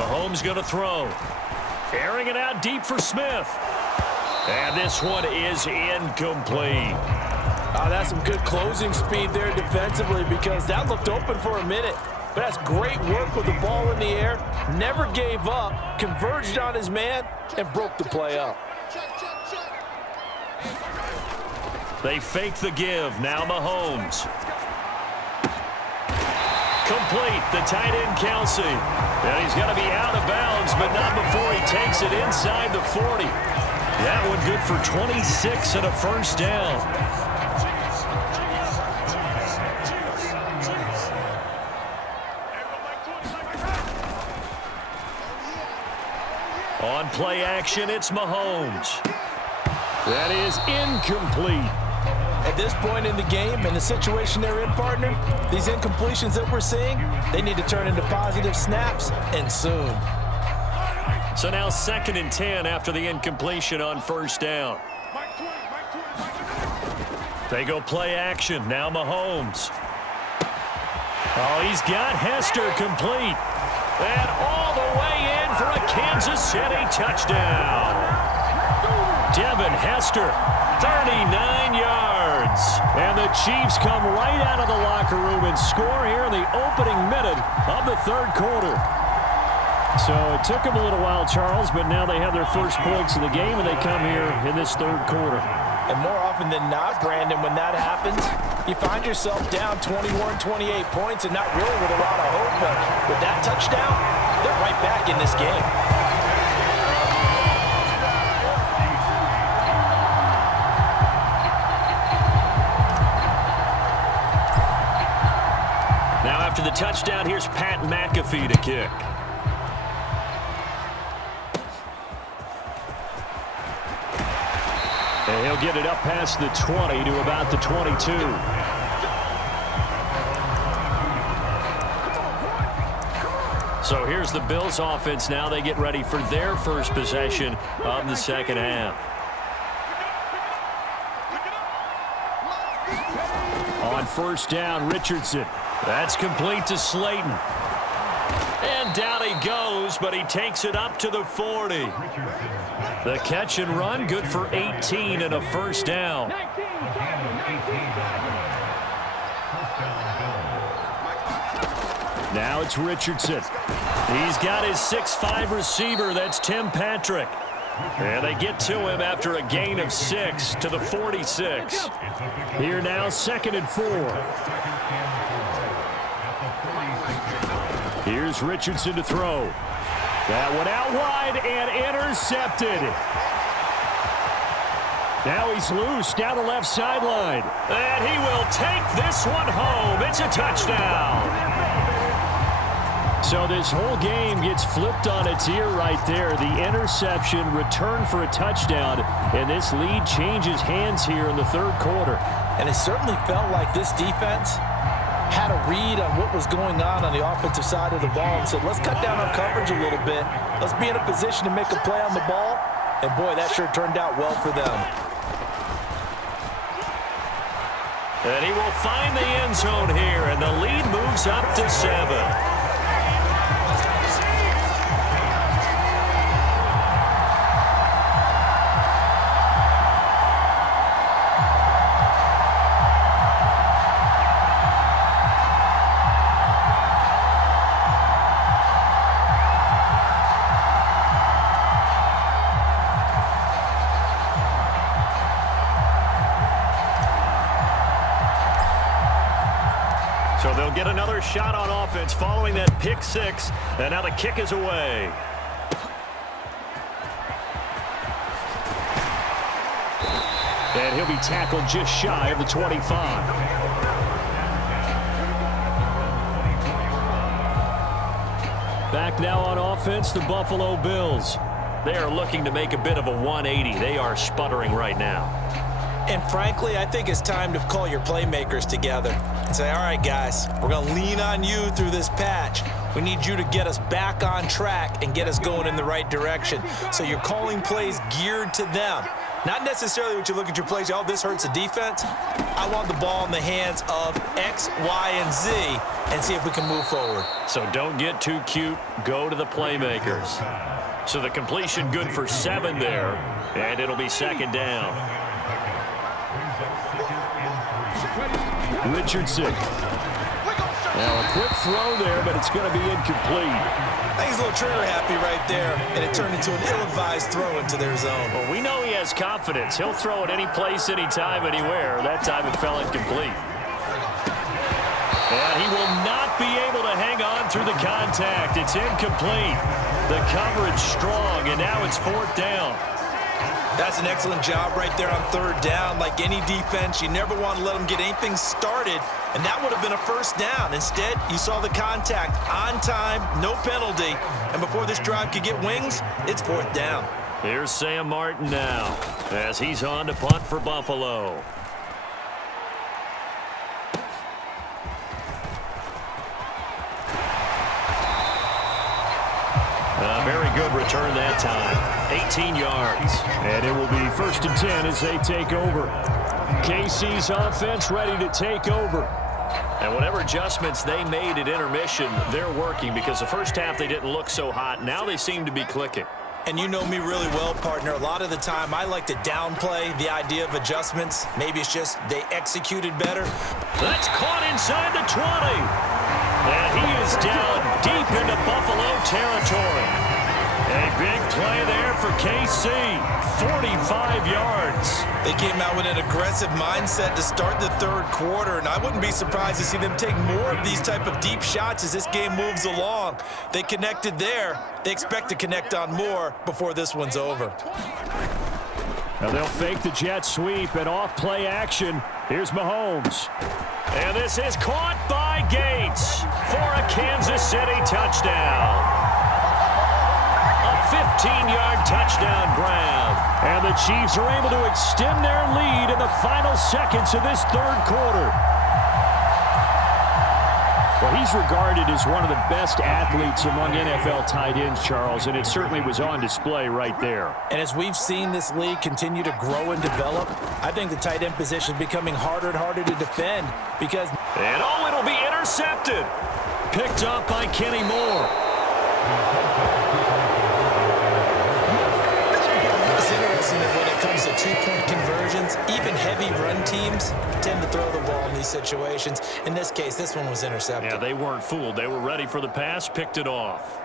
Mahomes going to throw. Airing it out deep for Smith. And this one is incomplete. Oh, that's some good closing speed there defensively because that looked open for a minute. But that's great work with the ball in the air. Never gave up, converged on his man, and broke the play up. They fake the give. Now Mahomes. Complete. The tight end, Kelsey. And he's going to be out of bounds, but not before he takes it inside the 40. That one good for 26 and a first down. On play action, it's Mahomes. That is incomplete. At this point in the game and the situation they're in, partner, these incompletions that we're seeing, they need to turn into positive snaps, and soon. So now 2nd and 10 after the incompletion on first down. They go play action. Now Mahomes. Oh, he's got Hester complete. And all the way in for a Kansas City touchdown. Devin Hester, 39 yards. And the Chiefs come right out of the locker room and score here in the opening minute of the third quarter. So it took them a little while, Charles, but now they have their first points of the game, and they come here in this third quarter. And more often than not, Brandon, when that happens, you find yourself down 21-28 points and not really with a lot of hope. But with that touchdown, they're right back in this game. Now after the touchdown, here's Pat McAfee to kick. And he'll get it up past the 20 to about the 22. So here's the Bills offense now. They get ready for their first possession of the second half. On first down, Richardson. That's complete to Slayton. And down he goes, but he takes it up to the 40. The catch and run, good for 18 and a first down. Now it's Richardson. He's got his 6'5" receiver. That's Tim Patrick. And they get to him after a gain of 6 to the 46. Here now, 2nd and 4. Here's Richardson to throw. That one out wide and intercepted. Now he's loose down the left sideline. And he will take this one home. It's a touchdown. So this whole game gets flipped on its ear right there. The interception, return for a touchdown, and this lead changes hands here in the third quarter. And it certainly felt like this defense had a read on what was going on the offensive side of the ball and said, let's cut down on coverage a little bit. Let's be in a position to make a play on the ball. And, boy, that sure turned out well for them. And he will find the end zone here, and the lead moves up to 7. So they'll get another shot on offense following that pick 6, and now the kick is away. And he'll be tackled just shy of the 25. Back now on offense, the Buffalo Bills. They are looking to make a bit of a 180. They are sputtering right now. And frankly, I think it's time to call your playmakers together and say, all right, guys, we're going to lean on you through this patch. We need you to get us back on track and get us going in the right direction. So you're calling plays geared to them. Not necessarily what you look at your plays, oh, this hurts the defense. I want the ball in the hands of X, Y, and Z and see if we can move forward. So don't get too cute. Go to the playmakers. So the completion good for 7 there, and it'll be second down. Richardson. Now a quick throw there, but it's going to be incomplete. I think he's a little trigger happy right there, and it turned into an ill-advised throw into their zone. Well, we know he has confidence. He'll throw it any place, anytime, anywhere. That time it fell incomplete. And he will not be able to hang on through the contact. It's incomplete. The coverage strong, and now it's 4th down. That's an excellent job right there on 3rd down. Like any defense, you never want to let them get anything started, and that would have been a 1st down. Instead, you saw the contact on time, no penalty, and before this drive could get wings, it's 4th down. Here's Sam Martin now as he's on to punt for Buffalo. A very good return that time. 18 yards. And it will be 1st and 10 as they take over. KC's offense ready to take over. And whatever adjustments they made at intermission, they're working because the first half they didn't look so hot. Now they seem to be clicking. And you know me really well, partner. A lot of the time I like to downplay the idea of adjustments. Maybe it's just they executed better. That's caught inside the 20. And he is down deep into Buffalo territory. A big play there for KC. 45 yards. They came out with an aggressive mindset to start the 3rd quarter, and I wouldn't be surprised to see them take more of these type of deep shots as this game moves along. They connected there. They expect to connect on more before this one's over. Now they'll fake the jet sweep and off play action. Here's Mahomes. And this is caught by Gates for a Kansas City touchdown. A 15-yard touchdown grab. And the Chiefs are able to extend their lead in the final seconds of this 3rd quarter. Well, he's regarded as one of the best athletes among NFL tight ends, Charles, and it certainly was on display right there. And as we've seen this league continue to grow and develop, I think the tight end position is becoming harder and harder to defend because... And oh, it'll be intercepted. Picked up by Kenny Moore. It's interesting that when it comes to 2-point conversions, even heavy run teams tend to throw the ball in these situations. In this case, this one was intercepted. Yeah, they weren't fooled. They were ready for the pass, picked it off.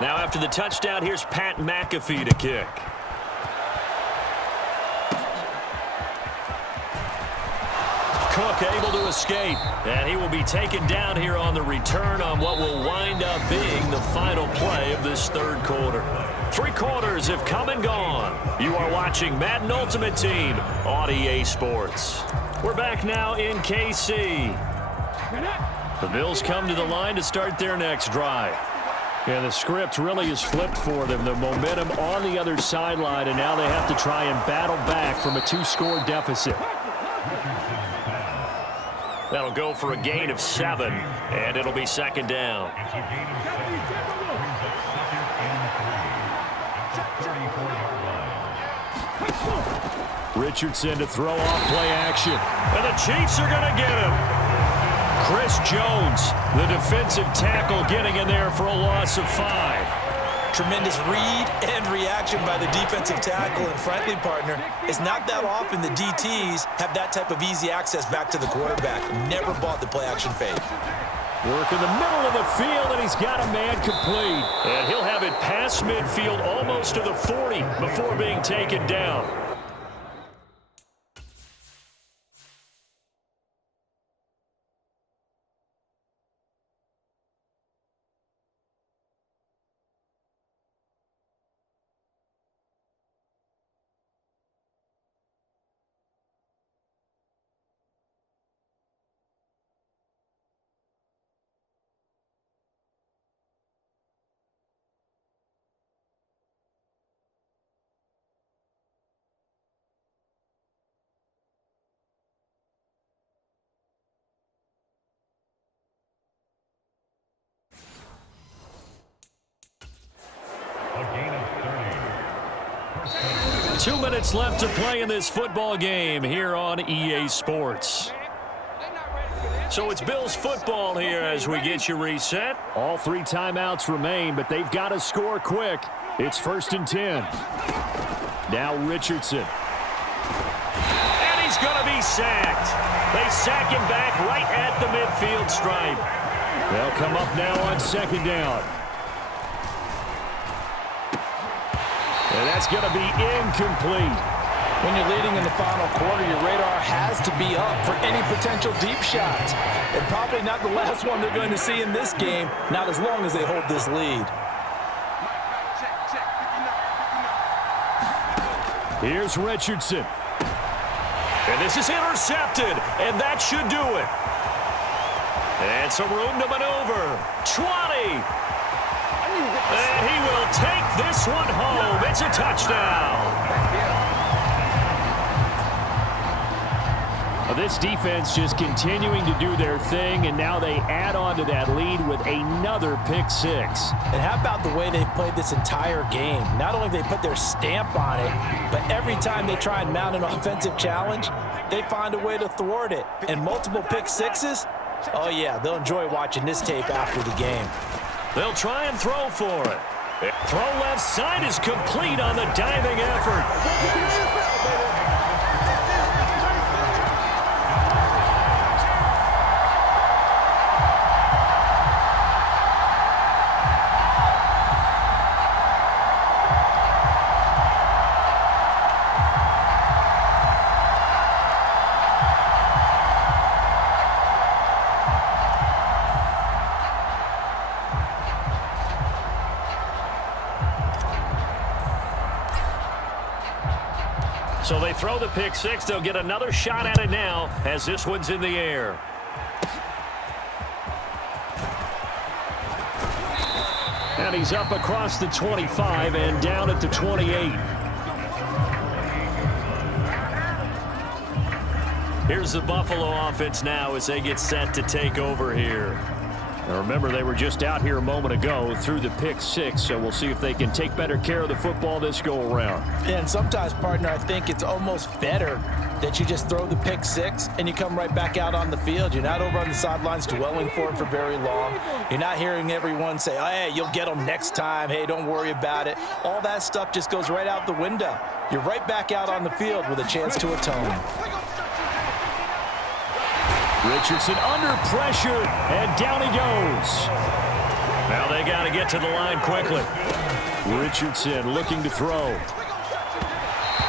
Now after the touchdown, here's Pat McAfee to kick. Cook able to escape, and he will be taken down here on the return on what will wind up being the final play of this 3rd quarter. 3 quarters have come and gone. You are watching Madden Ultimate Team on EA Sports. We're back now in KC. The Bills come to the line to start their next drive. And the script really is flipped for them. The momentum on the other sideline, and now they have to try and battle back from a 2-score deficit. That'll go for a gain of 7, and it'll be 2nd down. Richardson to throw off play action. And the Chiefs are going to get him. Chris Jones, the defensive tackle, getting in there for a loss of 5. Tremendous read and reaction by the defensive tackle. And frankly, partner, it's not that often the DTs have that type of easy access back to the quarterback. Never bought the play action fake. Work in the middle of the field, and he's got a man complete. And he'll have it past midfield almost to the 40 before being taken down. 2 minutes left to play in this football game here on EA Sports. So it's Bills football here as we get you reset. All 3 timeouts remain, but they've got to score quick. It's 1st and 10. Now Richardson. And he's going to be sacked. They sack him back right at the midfield stripe. They'll come up now on 2nd down. And that's going to be incomplete. When you're leading in the final quarter, your radar has to be up for any potential deep shots. And probably not the last one they're going to see in this game, not as long as they hold this lead. Here's Richardson. And this is intercepted, and that should do it. And some room to maneuver. 20. And he will take this one home. It's a touchdown. This defense just continuing to do their thing, and now they add on to that lead with another pick 6. And how about the way they've played this entire game? Not only they put their stamp on it, but every time they try and mount an offensive challenge, they find a way to thwart it. And multiple pick 6s? Oh, yeah, they'll enjoy watching this tape after the game. They'll try and throw for it. Throw left side is complete on the diving effort. So they throw the pick 6. They'll get another shot at it now as this one's in the air. And he's up across the 25 and down at the 28. Here's the Buffalo offense now as they get set to take over here. Now remember, they were just out here a moment ago through the pick 6, so we'll see if they can take better care of the football this go-around. And sometimes, partner, I think it's almost better that you just throw the pick 6 and you come right back out on the field. You're not over on the sidelines dwelling for it for very long. You're not hearing everyone say, oh, hey, you'll get them next time. Hey, don't worry about it. All that stuff just goes right out the window. You're right back out on the field with a chance to atone. Richardson under pressure, and down he goes. Now they got to get to the line quickly. Richardson looking to throw.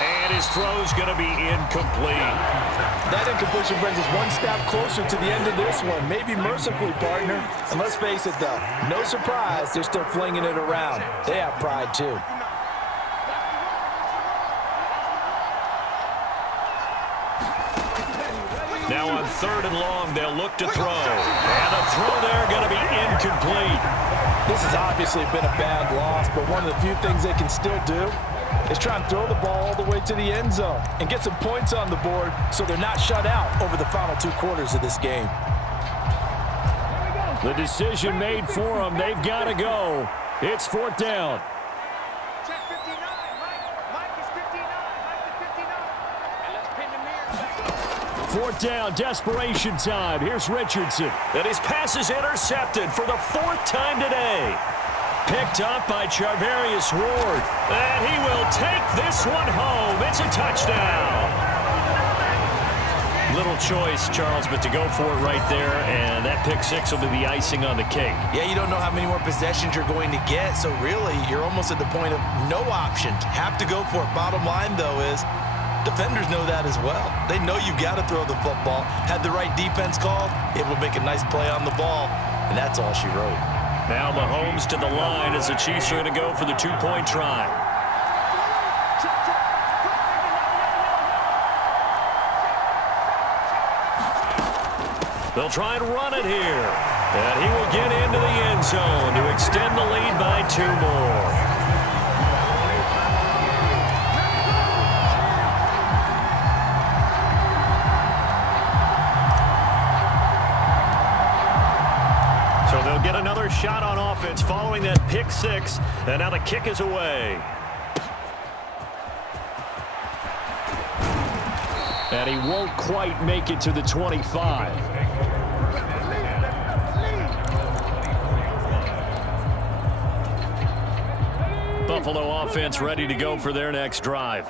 And his throw's going to be incomplete. That incompletion brings us one step closer to the end of this one. Maybe mercifully, partner. And let's face it, though, no surprise, they're still flinging it around. They have pride, too. Now on 3rd and long, they'll look to throw. And the throw there going to be incomplete. This has obviously been a bad loss, but one of the few things they can still do is try and throw the ball all the way to the end zone and get some points on the board so they're not shut out over the final 2 quarters of this game. The decision made for them. They've got to go. It's 4th down. 4th down, desperation time. Here's Richardson. And his pass is intercepted for the 4th time today. Picked up by Charvarius Ward. And he will take this one home. It's a touchdown. Little choice, Charles, but to go for it right there, and that pick 6 will be the icing on the cake. Yeah, you don't know how many more possessions you're going to get, so really, you're almost at the point of no option. Have to go for it. Bottom line, though, is defenders know that as well. They know you've got to throw the football. Had the right defense called, able to make a nice play on the ball, and that's all she wrote. Now Mahomes to the line as the Chiefs are going to go for the 2-point try. They'll try and run it here. And he will get into the end zone to extend the lead by 2 more. Get another shot on offense following that pick 6, and now the kick is away. And he won't quite make it to the 25. Buffalo offense ready to go for their next drive.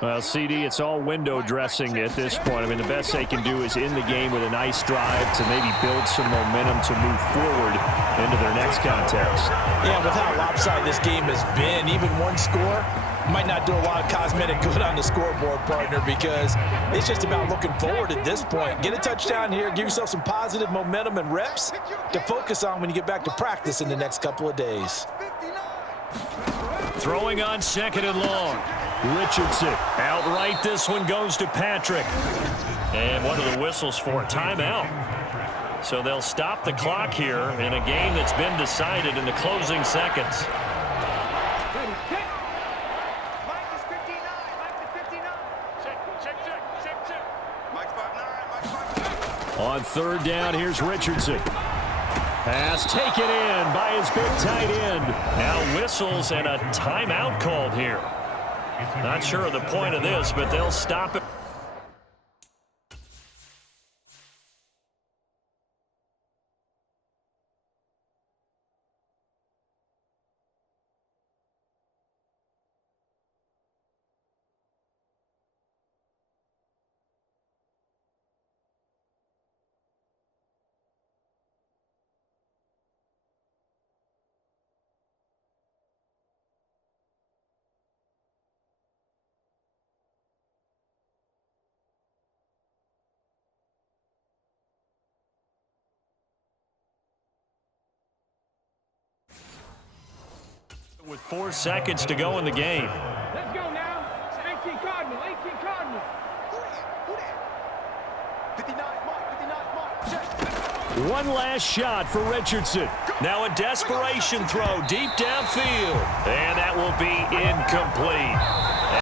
Well, CD, it's all window dressing at this point. I mean, the best they can do is end the game with a nice drive to maybe build some momentum to move forward into their next contest. Yeah, with how lopsided this game has been, even one score might not do a lot of cosmetic good on the scoreboard, partner, because it's just about looking forward at this point. Get a touchdown here, give yourself some positive momentum and reps to focus on when you get back to practice in the next couple of days. Throwing on 2nd and long. Richardson. Outright, this one goes to Patrick. And what are the whistles for? Timeout. So they'll stop the clock here in a game that's been decided in the closing seconds. On 3rd down, here's Richardson. Pass taken in by his big tight end. Now whistles and a timeout called here. Not sure of the point of this, but they'll stop it. With 4 seconds to go in the game. Let's go now. 18 Cardinal, 18 Cardinal. 59 mark. One last shot for Richardson. Now a desperation throw deep downfield. And that will be incomplete.